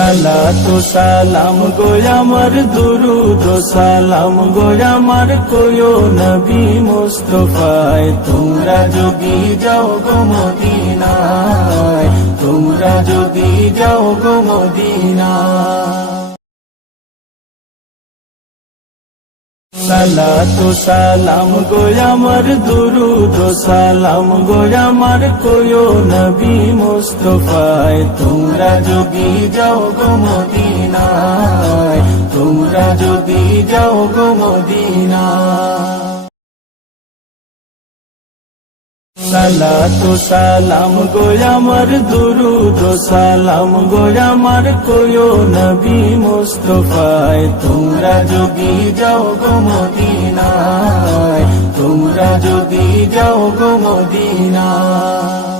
সালাতু সালাম গো দুরুদ, ও সালাম গো কোয়ো নবী মুস্তফায়। তোমরা যদি যাও গো মদিনায়, তোমরা যদি যাও গো মদিনায়। সালাতু সালাম গোয়ামার দুরুদ, সালাম গোয়ামার কোয়ো নবী মুস্তফায়। তোমরা যদি যাও গো মদিনায়, তোমরা যদি যাও গো মদিনায়। সালাতু সালাম গো আমার দুরুদ সালাম গো কোয়ো নবী মুস্তফায়। তোমরা যদি যাও গো মদিনায়, তোমরা যদি যাও গো মদিনায়।